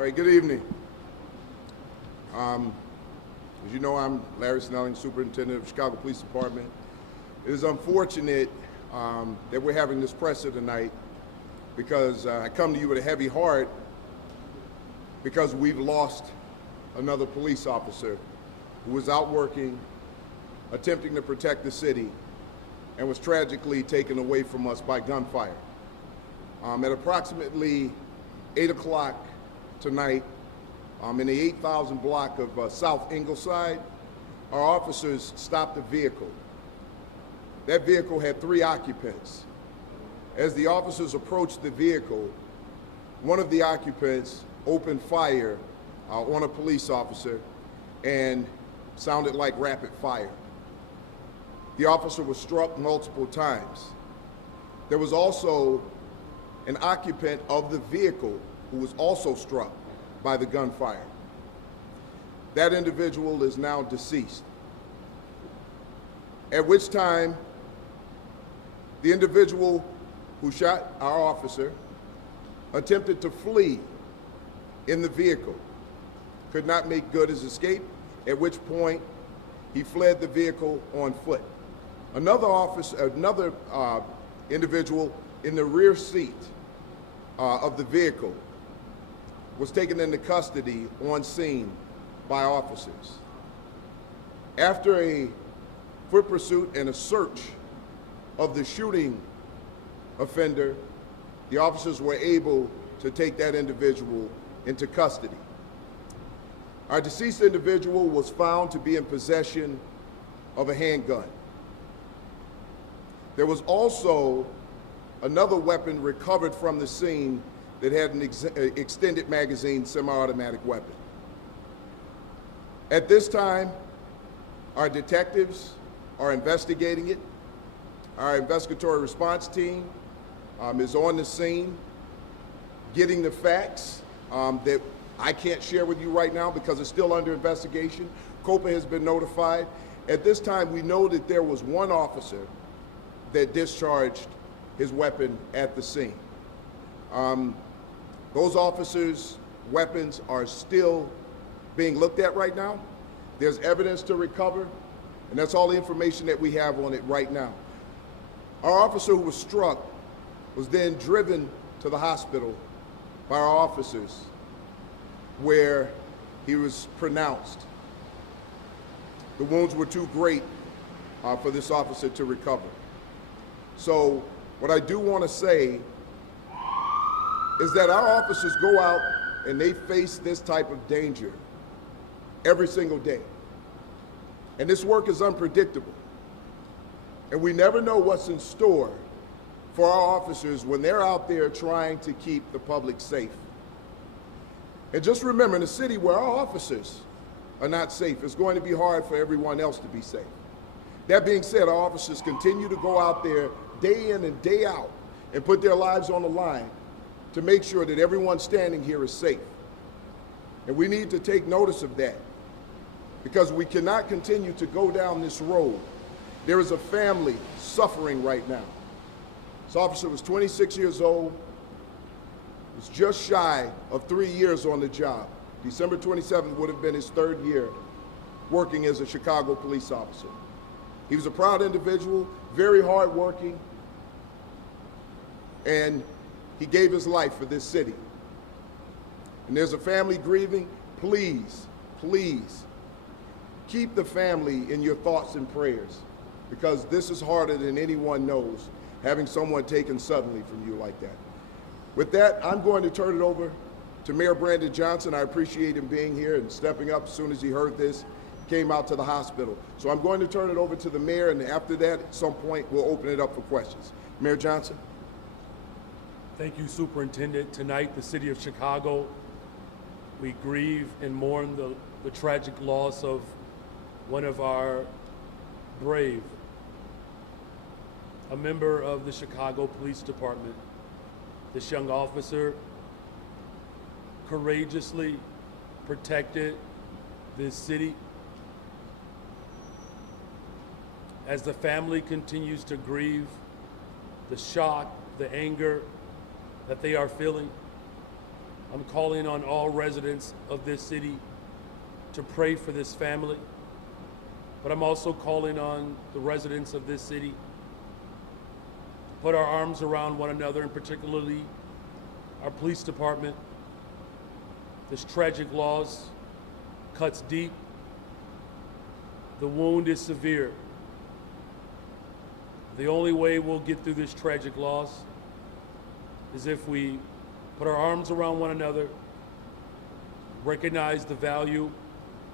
All right, good evening. As you know, I'm Larry Snelling, Superintendent of Chicago Police Department. It is unfortunate that we're having this presser tonight because I come to you with a heavy heart because we've lost another police officer who was out working, attempting to protect the city, and was tragically taken away from us by gunfire. At approximately 8 o'clock tonight, in the 8,000 block of South Ingleside, our officers stopped the vehicle. That vehicle had 3 occupants. As the officers approached the vehicle, one of the occupants opened fire on a police officer and sounded like rapid fire. The officer was struck multiple times. There was also an occupant of the vehicle who was also struck by the gunfire. That individual is now deceased. At which time, the individual who shot our officer attempted to flee in the vehicle, could not make good his escape, at which point he fled the vehicle on foot. Another individual in the rear seat of the vehicle was taken into custody on scene by officers. After a foot pursuit and a search of the shooting offender, the officers were able to take that individual into custody. Our deceased individual was found to be in possession of a handgun. There was also another weapon recovered from the scene that had an extended magazine semi-automatic weapon. At this time, our detectives are investigating it. Our investigatory response team is on the scene, getting the facts that I can't share with you right now because it's still under investigation. COPA has been notified. At this time, we know that there was one officer that discharged his weapon at the scene. Those officers' weapons are still being looked at right now. There's evidence to recover, and that's all the information that we have on it right now. Our officer who was struck was then driven to the hospital by our officers, where he was pronounced. The wounds were too great for this officer to recover. So what I do want to say is that our officers go out and they face this type of danger every single day. And this work is unpredictable. And we never know what's in store for our officers when they're out there trying to keep the public safe. And just remember, in a city where our officers are not safe, it's going to be hard for everyone else to be safe. That being said, our officers continue to go out there day in and day out and put their lives on the line to make sure that everyone standing here is safe. And we need to take notice of that because we cannot continue to go down this road. There is a family suffering right now. This officer was 26 years old, was just shy of 3 years on the job. December 27th would have been his 3rd year working as a Chicago police officer. He was a proud individual, very hardworking, and he gave his life for this city. And there's a family grieving. Please, please, keep the family in your thoughts and prayers because this is harder than anyone knows, having someone taken suddenly from you like that. With that, I'm going to turn it over to Mayor Brandon Johnson. I appreciate him being here and stepping up as soon as he heard this, came out to the hospital. So I'm going to turn it over to the mayor, and after that, at some point, we'll open it up for questions. Mayor Johnson. Thank you, Superintendent. Tonight, the city of Chicago, we grieve and mourn the tragic loss of one of our brave, a member of the Chicago Police Department. This young officer courageously protected this city. As the family continues to grieve the shock, the anger that they are feeling, I'm calling on all residents of this city to pray for this family, but I'm also calling on the residents of this city to put our arms around one another, and particularly our police department. This tragic loss cuts deep. The wound is severe. The only way we'll get through this tragic loss is if we put our arms around one another, recognize the value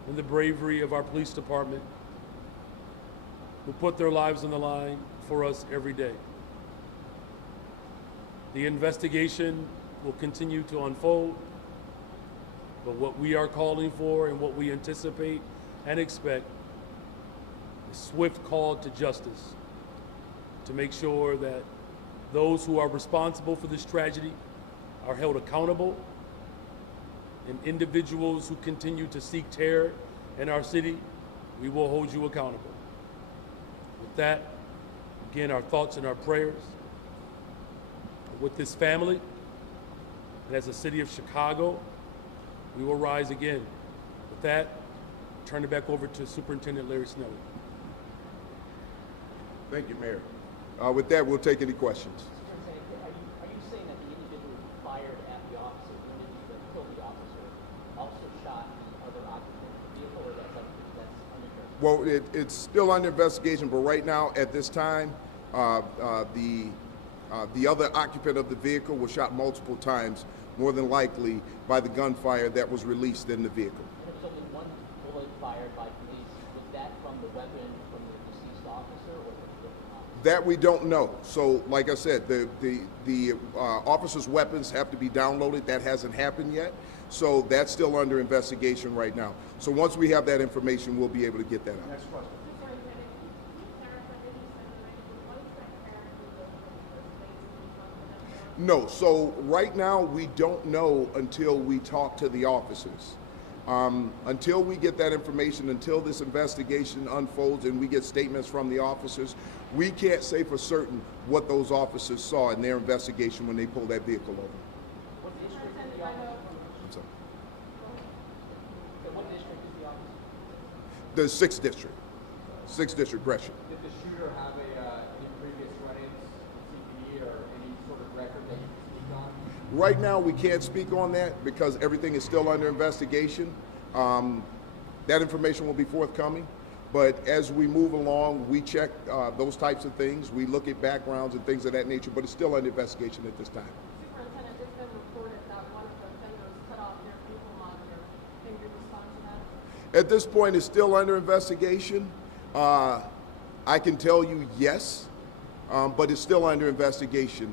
and the bravery of our police department, who put their lives on the line for us every day. The investigation will continue to unfold, but what we are calling for and what we anticipate and expect is swift call to justice, to make sure that those who are responsible for this tragedy are held accountable, and individuals who continue to seek terror in our city, we will hold you accountable. With that, again, our thoughts and our prayers are with this family, and as a city of Chicago, we will rise again. With that, turn it back over to Superintendent Larry Snell. Thank you, Mayor. With that, we'll take any questions. Are you saying that the individual who fired at the officer, the individual that killed the officer, also shot the other occupant of the vehicle, or that's under investigation? Well, it's still under investigation, but right now, at this time, the other occupant of the vehicle was shot multiple times, more than likely by the gunfire that was released in the vehicle. And if only one bullet fired by police, was that from the weapon from the deceased officer or from a different officer? That we don't know. So, like I said, the officers' weapons have to be downloaded. That hasn't happened yet. So that's still under investigation right now. So once we have that information, we'll be able to get that out. Next question. Superintendent, can you clarify that you said tonight, what is that character of the No, so right now we don't know until we talk to the officers. Until we get that information, until this investigation unfolds and we get statements from the officers, we can't say for certain what those officers saw in their investigation when they pulled that vehicle over. What district is the officer? I'm sorry. What district is the officer? The 6th District. 6th District, Gresham. Did the shooter have any previous run-ins with CPD or any sort of record that you can speak on? Right now, we can't speak on that because everything is still under investigation. That information will be forthcoming. But as we move along, we check those types of things. We look at backgrounds and things of that nature, but it's still under investigation at this time. Superintendent, it's been reported that one of the offenders cut off their ankle monitor. Can you respond to that? At this point, it's still under investigation. I can tell you yes, but it's still under investigation.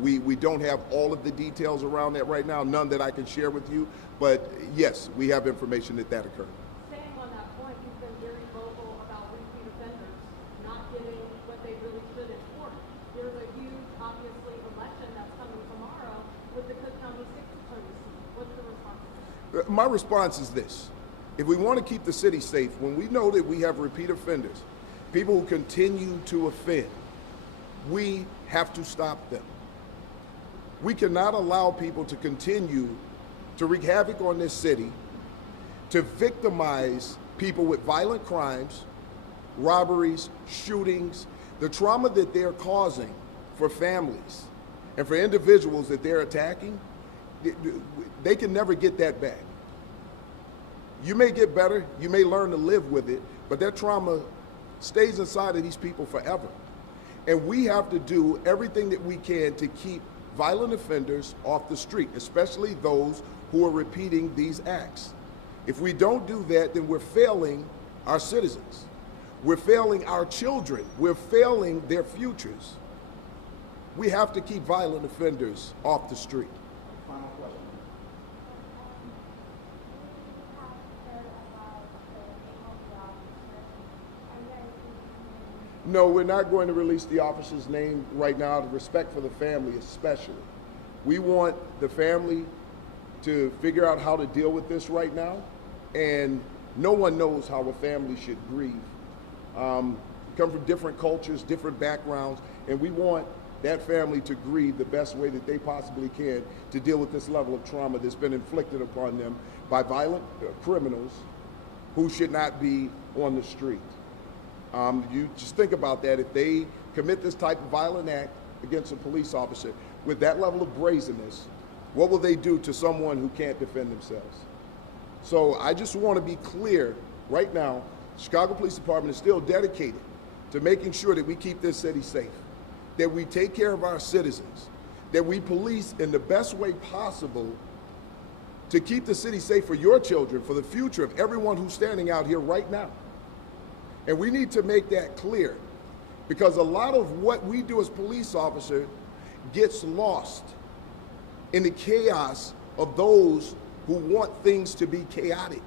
We don't have all of the details around that right now, none that I can share with you, but yes, we have information that occurred. Staying on that point, you've been very vocal about repeat offenders not getting what they really should in court. There's a huge, obviously, election that's coming tomorrow with the Cook County 6th Attorney seat. What's the response? My response is this. If we want to keep the city safe, when we know that we have repeat offenders, people who continue to offend, we have to stop them. We cannot allow people to continue to wreak havoc on this city, to victimize people with violent crimes, robberies, shootings, the trauma that they're causing for families and for individuals that they're attacking. They can never get that back. You may get better, you may learn to live with it, but that trauma stays inside of these people forever. And we have to do everything that we can to keep violent offenders off the street, especially those who are repeating these acts. If we don't do that, then we're failing our citizens. We're failing our children. We're failing their futures. We have to keep violent offenders off the street. Final question. No, we're not going to release the officer's name right now, out of respect for the family especially. We want the family to figure out how to deal with this right now, and no one knows how a family should grieve. Come from different cultures, different backgrounds, and we want that family to grieve the best way that they possibly can to deal with this level of trauma that's been inflicted upon them by violent criminals who should not be on the street. You just think about that. If they commit this type of violent act against a police officer with that level of brazenness, what will they do to someone who can't defend themselves? So I just want to be clear right now, the Chicago Police Department is still dedicated to making sure that we keep this city safe, that we take care of our citizens, that we police in the best way possible to keep the city safe for your children, for the future of everyone who's standing out here right now. And we need to make that clear, because a lot of what we do as police officers gets lost in the chaos of those who want things to be chaotic.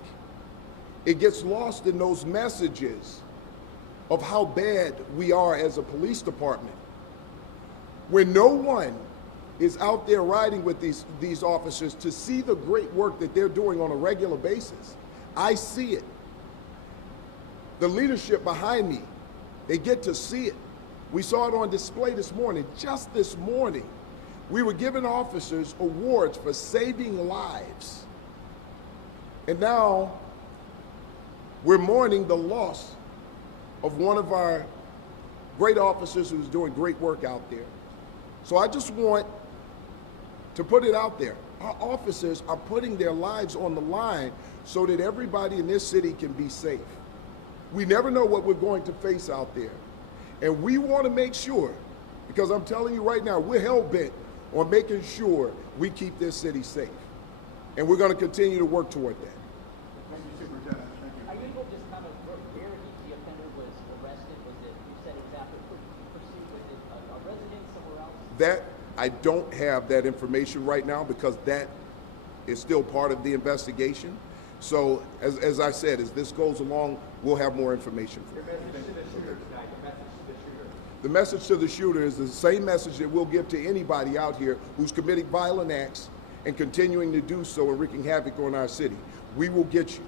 It gets lost in those messages of how bad we are as a police department. When no one is out there riding with these officers to see the great work that they're doing on a regular basis, I see it. The leadership behind me, they get to see it. We saw it on display this morning. Just this morning, we were giving officers awards for saving lives. And now we're mourning the loss of one of our great officers who's doing great work out there. So I just want to put it out there. Our officers are putting their lives on the line so that everybody in this city can be safe. We never know what we're going to face out there. And we want to make sure, because I'm telling you right now, we're hell-bent on making sure we keep this city safe. And we're going to continue to work toward that. Thank you, Superintendent. Thank you. Are you able to just comment where the offender was arrested? Was it, you said it was after pursuit, was it a residence somewhere else? That, I don't have that information right now, because that is still part of the investigation. So, as I said, as this goes along, we'll have more information for you. Your message to the shooter tonight, the message to the shooter. The message to the shooter is the same message that we'll give to anybody out here who's committing violent acts and continuing to do so and wreaking havoc on our city. We will get you,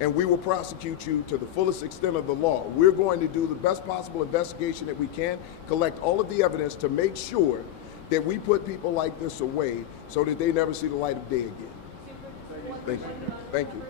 and we will prosecute you to the fullest extent of the law. We're going to do the best possible investigation that we can, collect all of the evidence to make sure that we put people like this away so that they never see the light of day again. Thank you. Thank you.